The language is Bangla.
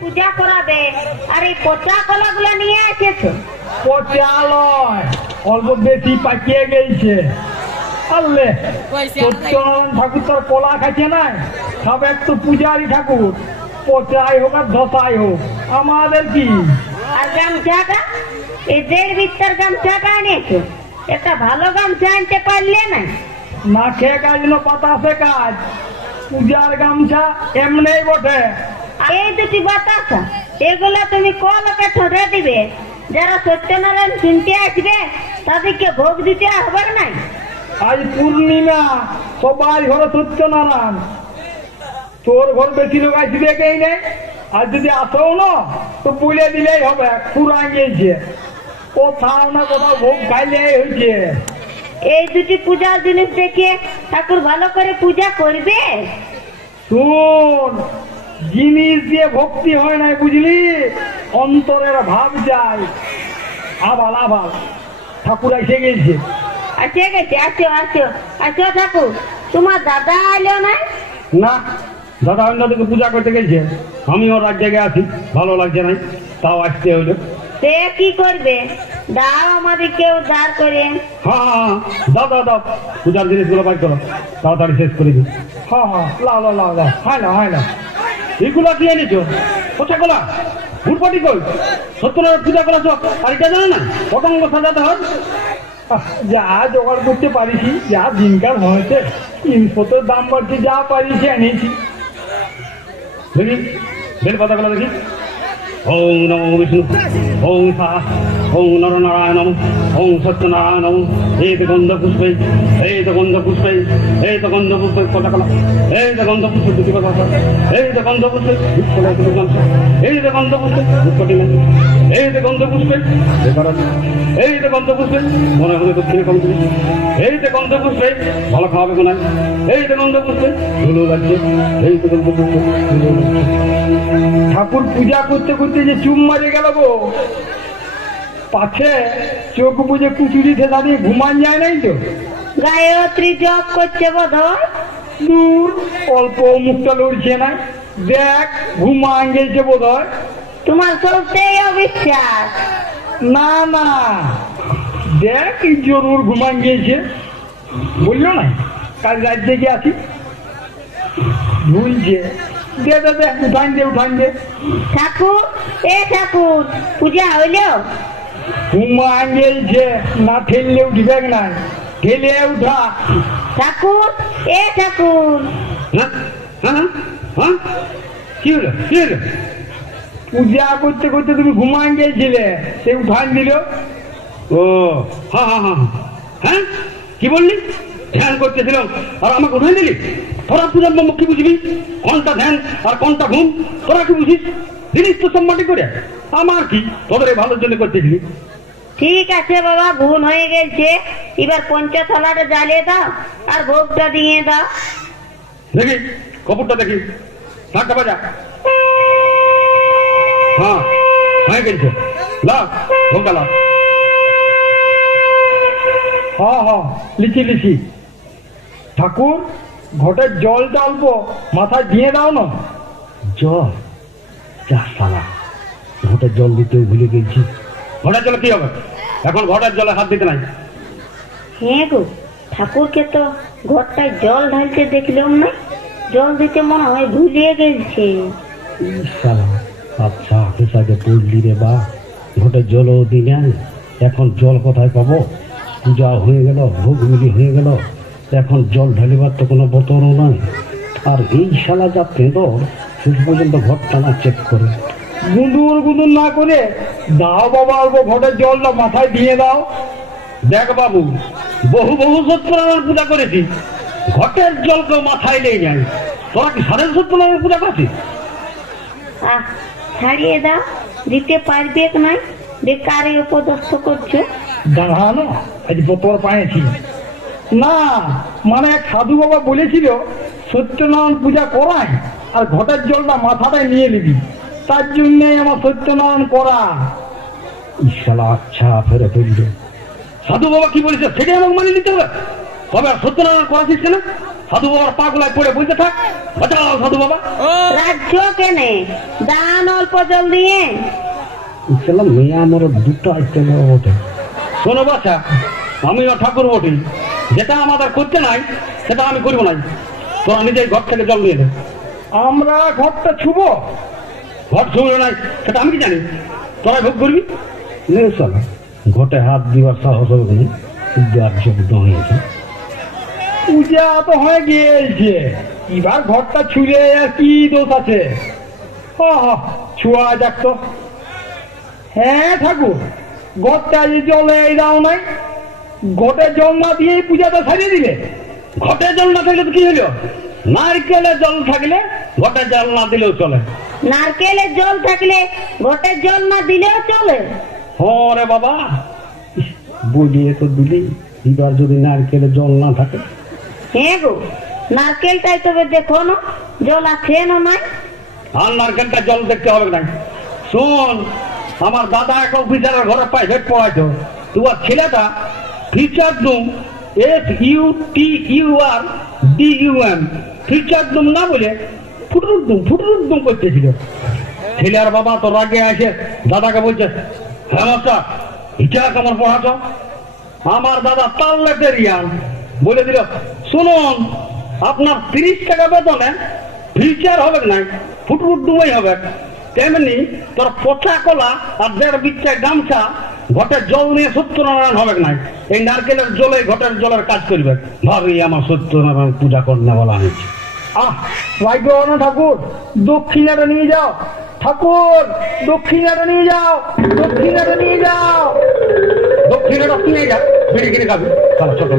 পূজা করাবে আর এই পচা কলাগুলো নিয়ে এসেছো। পচা লয়, অল্প বেশি পাকিয়ে গেছে। আল্লে সত্যনারায়ণ ঠাকুর তোর কলা খাইছে নাই, সব একটু পূজারি ঠাকুর, পচাই হোক আর ধসাই হোক, আমাদের কি। আর গামছাটা, এই 1.5 বিত্তার গামছাটা এনেছো, একটা ভালো গামছা আনতে পারলে না? না খেয়ে কাজ না বাতাসে কাজ, পূজার গামছা এমনি বটে। এই দুটি বাতাসা, এগুলা তুমি কলকে ঠরে দিবে, যারা সত্যনারায়ণ শুনতে আসবে তাদেরকে ভোগ দিতে হবে না। আজ পূর্ণিমা, সবাই ঘরে সত্যনারায়ণ, তোর ঘর বেশি লোক আসবে কেই নেই। আর যদি আসো না তো বলে দিলেই হবে, পুরান গেছে কোথাও না কোথাও ভোগ খাইলে হয়েছে। এই দুটি পূজার জিনিস দেখে ঠাকুর ভালো করে পূজা করবে। শুন, জিনিস দিয়ে ভক্তি হয় না, বুঝলি, অন্তরের ভাব যায়। আবাল আবাল ঠাকুর এসে গেছে। ঠিক আছে, আসো আসো আসো ঠাকুর। তোমার দাদা এলো না? না, দাদা অন্যদিকে পূজা করতে গেছে, আমি ওর রাত জায়গায় আছি, ভালো লাগছে না, তাও আসতে হইলো। সে কি করবে, দাও আমাদেরকে উদ্ধার করে। হ্যাঁ হ্যাঁ, দাও দাও দাও, পূজার জিনিসগুলো বাই করো, তাড়াতাড়ি শেষ করে দিই। হ্যাঁ হ্যাঁ, লাও লাও লাও লাও, হয় না হয় না। এগুলো কি এনেছো? কোথা গোলা ভুটপাটি কই? সত্যনারায়ণ পূজা করা চোখ, আর এটা জানে না পতঙ্গ সাজাতে হয়। যা জোগাড় করতে পারিছি, যা দিনকাল হয়েছে, জিনিসপত্রের দাম বাড়ছে, যা পারিছি এনেছি। দেখি বেল পাতাগুলো দেখি। ওং নমো বিষ্ণু, ওং সা, ওং নরনারায়ণ, ওং সত্যনারায়ণ, এই তো গন্ধ পুষ্পে, এই তো গন্ধ পুষ্পে, এই তো গন্ধ পুষ্পে পতাকা, এই তো গন্ধ পুষ্পে দুটি কথা, এই তো গন্ধ পুষ্পে এই তো গন্ধ পুষ্পে উৎপত্তি নাই, এই তো গন্ধ পুষ্পে এই তো গন্ধ পুষ্পে মনে হবে দক্ষিণে কম দিবে, এই তো গন্ধ পুষ্পে ভালো খাওয়াবে কোন, এই তো গন্ধ পুষ্পে ধুলো লাগছে, এই তো গন্ধ পুষ্পে ধুলো লাগছে। ঠাকুর পূজা করতে করতে যে চুম মারে গেল গো, পাছে চোখ বুঝে কুচুরিতে দাঁড়িয়ে ঘুমান যায় নাই তো। গায়ত্রী জপ করছে বোধ হয়। দূর, অল্প মুখটা লড়ছে না, দেখ ঘুমান গেছে বোধ হয়। তোমার সবটাই অবিশ্বাস। না না, দেখ জরুর ঘুমান গিয়েছে, বললো না কাল রাত জেগে আসি, ভুলছে। দে দে দে, উঠান দে উঠান দে। ঠাকুর, এ ঠাকুর, পূজা হইল? ঘুমান গেছে, না ঠেললে উঠবে না, ঠেলে উঠা। ঠাকুর, এ ঠাকুর। হ্যাঁ হ্যাঁ হ্যাঁ, কি হলো কি হলো? পূজা করতে করতে তুমি ঘুমান গেছিলে, সে উঠান দিল। ও হ্যাঁ হ্যাঁ হ্যাঁ হ্যাঁ, কি বললি? ধ্যান করতেছিলাম আর আমাকে উঠান দিলি? তোরা পূজার নাম কি বুঝবি? কোনটা ধ্যান আর কোনটা ঘুম তোরা কি বুঝিস? জিনিস তো সম্মাটি করে, আমার কি, তোদের এই ভালোর জন্য করতেছিলি। ঠিক আছে বাবা, ভুল হয়ে গেছে, এবার পঞ্চথলাটা জ্বালিয়ে দাও আর ভোগটা দিয়ে দাও। দেখি কপুরটা দেখি, ঢাকটা বাজা। হ্যাঁ হয়ে গেছে, লা ভোগটা লা। হ্যাঁ হ্যাঁ, লিখি লিখি। ঠাকুর, ঘটের জলটা অল্প মাথায় দিয়ে দাও না। জল? যা সালা, ঘটের জল দিতে ভুলে গেছি। ঘটের জলে কি হবে? এখন ঘটের জলে হাত দিতে নাই। হ্যাঁ গো, ঠাকুরকে তো ঘরটায় জল ঢালতে দেখলাম না, জল দিতে মনে হয় ভুলিয়ে গেছে। আচ্ছা, পেশাকে পড়লি রে বা, ঘটের জলও দিনে, এখন জল কোথায় পাবো? পূজা হয়ে গেল, ভোগ মিলি হয়ে গেল, এখন জল ঢালিবার তো কোনো বোতলও নয়। আর এই শালা যা পেঁদর, শেষ পর্যন্ত ঘরটা না চেক করে, গুঁদুর গুঁদুর না করে দাও বাবা, অল্প ঘটের জলটা মাথায় দিয়ে দাও। দেখ বাবু, বহু বহু সত্যনারায়ণ পূজা করেছি, ঘটের জল কেউ মাথায় নিয়ে যায়, তোরা কি সাধারণ সত্যনারায়ণ পূজা করছিস? আহ, ছাড়িয়ে দাও, দিতে পারবে না, বেকারে উপদস্থ করছো। দাঁড়ানো, আজ বোতল পাইছি না, মানে এক সাধু বাবা বলেছিল সত্যনারায়ণ পূজা করায় আর ঘটের জলটা মাথাটায় নিয়ে নিবি, তার জন্যে আমার সত্যনারায়ণ করা। ইশালা আচ্ছা ফেরে ফেলবে, সাধু বাবা কি বলেছে সেটাই আমাকে মানে নিতে হবে। তবে আর সত্যনারায়ণ করাছিস কেন? সাধু বাবার পা গুলায় পড়ে বলতে থাক, বাঁচাও সাধু বাবা। রাজ্য কেনে দান অল্প জল দিয়ে। ইসলাম মেয়ে আমার দুটো চলে ওঠে। শোনো বাচ্চা, আমিও ঠাকুর বটি, যেটা আমাদের করতে নাই সেটা আমি করবো নাই। তোরা নিজেই ঘর থেকে জল নিয়ে দে। আমরা ঘরটা ছুবো? ঘর ছুবো নাই সেটা আমি কি জানি? তোরাই ভোগ করবি। ঘটে হাত দিবার সাহস হবে না, হয়েছে। পূজা তো হয়ে গিয়েছে, এবার ঘরটা ছুঁলে আর কি দোষ আছে? ছুয়া যাক তো। হ্যাঁ ঠাকুর, ঘরটা যে জলে দাও নাই, ঘটে জল না দিয়ে পূজাটা সারিয়ে দিলে। ঘটে জল না থাকলে তো কি হলো? নারকেলের জল থাকলে ঘটে জল না দিলেও চলে। নারকেলের জল থাকলে ঘটের জল না দিলেও চলে? হরে বাবা, বুঝিয়ে তো দিলি। এবার যদি নারকেলের জল না থাকে? হ্যাঁ গো, নারকেলটাই তবে দেখো না জল আছে না নাই। আর নারকেলটা জল দেখতে হবে না। শোন, আমার দাদা এক অফিসারের ঘরে প্রাইভেট পড়াইতো। তোমার ছেলেটা feature room FUTURDUM feature room না বলে ফুটুরুম করতেছিল। ছেলে আর বাবা তো রাগে আসে দাদাকে বলছে, হ্যাঁ মাস্টার এটা কেমন পড়াছ? আমার দাদা তাল্লাতে রিয়ান বলে দিল, শুনুন আপনার 30 টাকা বেতনে ফিচার হবে না, ফুটুরুমই হবে। তেমনি তোর পচা কলা আর 1.5 বিচ্ছা গামছা ঘটের জল নিয়ে সত্যনারায়ণ হবে না। এই নারকেলের জলে ঘটের জলের কাজ করবে। ভাবি আমার সত্যনারায়ণ পূজা করতে বলা হয়েছে। ভাগ্য না ঠাকুর, দক্ষিণাটা নিয়ে যাও। ঠাকুর দক্ষিণাটা নিয়ে যাও, দক্ষিণাটা নিয়ে যাও। দক্ষিণাটা নিয়ে যাও, বিড়ি কিনে খাবি। ছোট